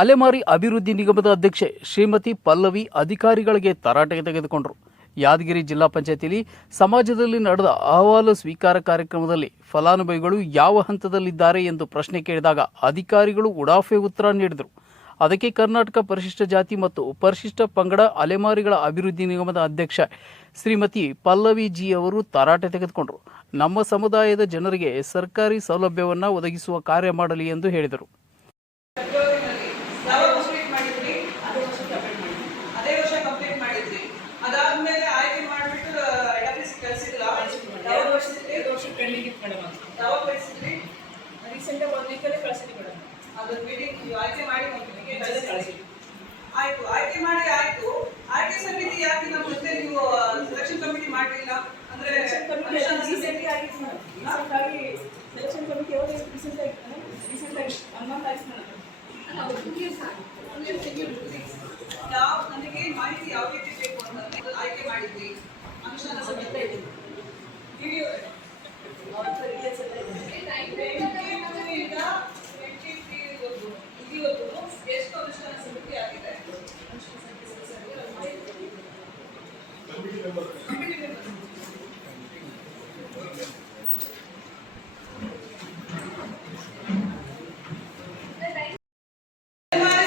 ಅಲೆಮಾರಿ ಅಭಿವೃದ್ಧಿ ನಿಗಮದ ಅಧ್ಯಕ್ಷೆ ಶ್ರೀಮತಿ ಪಲ್ಲವಿ ಅಧಿಕಾರಿಗಳಿಗೆ ತರಾಟೆಗೆ ತೆಗೆದುಕೊಂಡರು. ಯಾದಗಿರಿ ಜಿಲ್ಲಾ ಪಂಚಾಯತಿಯಲ್ಲಿ ಸಮಾಜದಲ್ಲಿ ನಡೆದ ಅಹವಾಲು ಸ್ವೀಕಾರ ಕಾರ್ಯಕ್ರಮದಲ್ಲಿ ಫಲಾನುಭವಿಗಳು ಯಾವ ಹಂತದಲ್ಲಿದ್ದಾರೆ ಎಂದು ಪ್ರಶ್ನೆ ಕೇಳಿದಾಗ ಅಧಿಕಾರಿಗಳು ಉಡಾಫೆ ಉತ್ತರ ನೀಡಿದರು. ಅದಕ್ಕೆ ಕರ್ನಾಟಕ ಪರಿಶಿಷ್ಟ ಜಾತಿ ಮತ್ತು ಪರಿಶಿಷ್ಟ ಪಂಗಡ ಅಲೆಮಾರಿಗಳ ಅಭಿವೃದ್ಧಿ ನಿಗಮದ ಅಧ್ಯಕ್ಷ ಶ್ರೀಮತಿ ಪಲ್ಲವಿ ಜಿ ಅವರು ತರಾಟೆ ತೆಗೆದುಕೊಂಡರು. ನಮ್ಮ ಸಮುದಾಯದ ಜನರಿಗೆ ಸರ್ಕಾರಿ ಸೌಲಭ್ಯವನ್ನು ಒದಗಿಸುವ ಕಾರ್ಯ ಮಾಡಲಿ ಎಂದು ಹೇಳಿದರು. ಆಯ್ಕೆ ಸಮಿತಿ ಯಾಕೆ ನಮ್ಮ ಜೊತೆ ನೀವು ಸೆಲೆಕ್ಷನ್ ಕಮಿಟಿ ಮಾಡಲಿಲ್ಲ ಅಂದ್ರೆ ಸೆಲೆಕ್ಷನ್ ಕಮಿಟಿ ಯಾವಾಗ ರೀಸೆಂಟ್ ಯಾವ ನನಗೆ ಮಾಹಿತಿ ಯಾವ ರೀತಿ ಬೇಕು ಅಂತ ಆಯ್ಕೆ ಮಾಡಿದ್ವಿ. ಅನುಷ್ಠಾನ ಸಮಿತಿ ಎಷ್ಟು ಅನುಷ್ಠಾನ ಸಮಿತಿ ಆಗಿದೆ?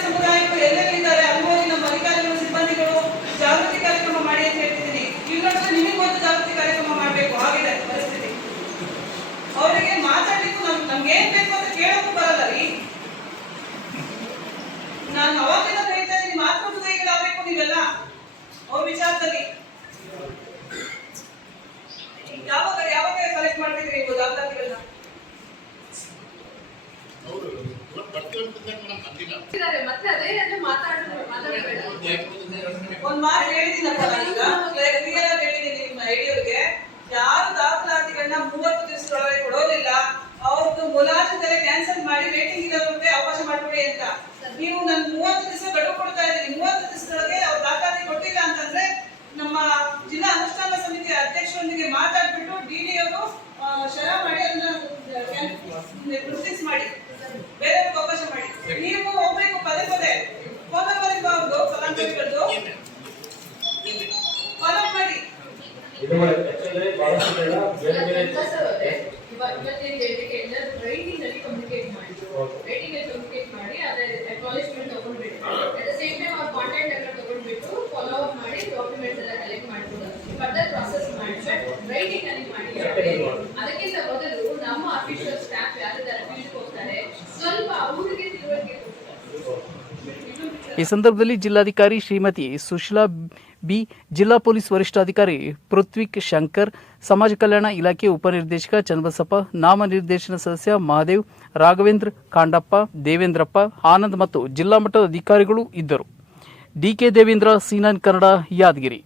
ಸಮುದಾಯಕ್ಕೂ ಎಲ್ಲೆಲ್ಲಿದ್ದಾರೆ ಅನುಭವಿ ನಮ್ಮ ಅಧಿಕಾರಿಗಳು ಸಿಬ್ಬಂದಿಗಳು ಜಾಗೃತಿ ಕಾರ್ಯಕ್ರಮ ಮಾಡಿ ಅಂತ ಹೇಳ್ತಿದ್ದೀನಿ. ಇಲ್ಲಂದ್ರೆ ನಿಮಗೆ ಒಂದು ಜಾಗೃತಿ ಕಾರ್ಯಕ್ರಮ ಮಾಡಬೇಕು ಆಗಿದೆ ಪರಿಸ್ಥಿತಿ. ಅವರಿಗೆ ಮಾತಾಡ್ಲಿಕ್ಕೂ ನಮ್ಗೆ ಏನ್ ಬೇಕು ಅಂತ ಕೇಳೋಕ್ಕೂ ಬರಲ್ಲ ರೀ. ನಾನು ಅವಾಗಿಂದ ಹೇಳ್ತಾ ಇದ್ದೀನಿ, ಮಾತೃಕೈಗಳಾಗಬೇಕು ನೀವೆಲ್ಲ ಅವ್ರ ವಿಚಾರದಲ್ಲಿ. ಯಾವಾಗ ಕಲೆಕ್ಟ್ ಮಾಡ್ತಿದ್ರಿ ನೀವು ದಾಖಲಾತಿಗಳನ್ನ? ಒಂದ್ ಮಾತು ಹೇಳಿದ್ದೀನಪ್ಪ ನಾನೀಗ ಕ್ಲಿಯರ್ ಆಗಿ ಹೇಳಿದ್ದೀನಿ ನಿಮ್ಮ ಐಡಿಯವರಿಗೆ. ಯಾರು ದಾಖಲಾತಿಗಳನ್ನ 30 ದಿವಸದೊಳಗೆ ಕೊಡೋದಿಲ್ಲ ಅವ್ರದ್ದು ಮುಲಾಜು ಬೇರೆ ಕ್ಯಾನ್ಸಲ್ ಮಾಡಿ ವೇಟಿಂಗ್ ಇರೋರಿಗೆ ಅವಕಾಶ ಮಾಡ್ಕೊಡಿ ಅಂತ. ನೀವು ನನ್ 30 ದಿವಸ ಗಡುವು ಕೊಡ್ತಾ ಇದ್ದೀನಿ. 30 ದಿವಸದೊಳಗೆ ಅವ್ರು ದಾಖಲಾತಿ ಕೊಟ್ಟಿಲ್ಲ ಅಂತಂದ್ರೆ ನಮ್ಮ ಜಿಲ್ಲಾ ಅನುಷ್ಠಾನ ಸಮಿತಿ ಅಧ್ಯಕ್ಷರೊಂದಿಗೆ ಮಾತಾಡ್ಬಿಟ್ಟು ಡಿಡಿ ಅವರು ಶರ ಮಾಡಿ ಅದನ್ನ ಪ್ರಿಫಿಕ್ಸ್ ಮಾಡಿ ಬೇರೆಯವ್ರಿಗೆ ಅವಕಾಶ ಮಾಡಿ. ನೀವು ಹೋಗ್ಬೇಕು ಪದೇ ಪದೇ ಫೋನ್ ನಂಬರ್ ಅವ್ರದ್ದು ಫಲಾನುಭವಿಗಳದ್ದು ಫಾಲೋ ಮಾಡಿ. ಅದಕ್ಕಿಂತ ಮೊದಲು ನಮ್ಮ ಅಫಿಷಿಯಲ್ ಸ್ಟಾಫ್ ಯಾರಿದ್ದಾರೆ ಫೀಲ್ಡ್ ಹೋಗ್ತಾರೆ, ಸ್ವಲ್ಪ ಅವರಿಗೆ ತಿಳುವಳಿಕೆ ಕೊಡ್ತಾರೆ. ಈ ಸಂದರ್ಭದಲ್ಲಿ ಜಿಲ್ಲಾಧಿಕಾರಿ ಶ್ರೀಮತಿ ಸುಶೀಲಾ ಬಿ, ಜಿಲ್ಲಾ ಪೊಲೀಸ್ ವರಿಷ್ಠಾಧಿಕಾರಿ ಪೃಥ್ವಿಕ್ ಶಂಕರ್, ಸಮಾಜ ಕಲ್ಯಾಣ ಇಲಾಖೆ ಉಪನಿರ್ದೇಶಕ ಚನ್ನಬಸಪ್ಪ, ನಾಮನಿರ್ದೇಶನ ಸದಸ್ಯ ಮಹಾದೇವ್, ರಾಘವೇಂದ್ರ, ಕಾಂಡಪ್ಪ, ದೇವೇಂದ್ರಪ್ಪ, ಆನಂದ್ ಮತ್ತು ಜಿಲ್ಲಾ ಮಟ್ಟದ ಅಧಿಕಾರಿಗಳು ಇದ್ದರು. D K Devendra, C9 Kannada, Yadgir.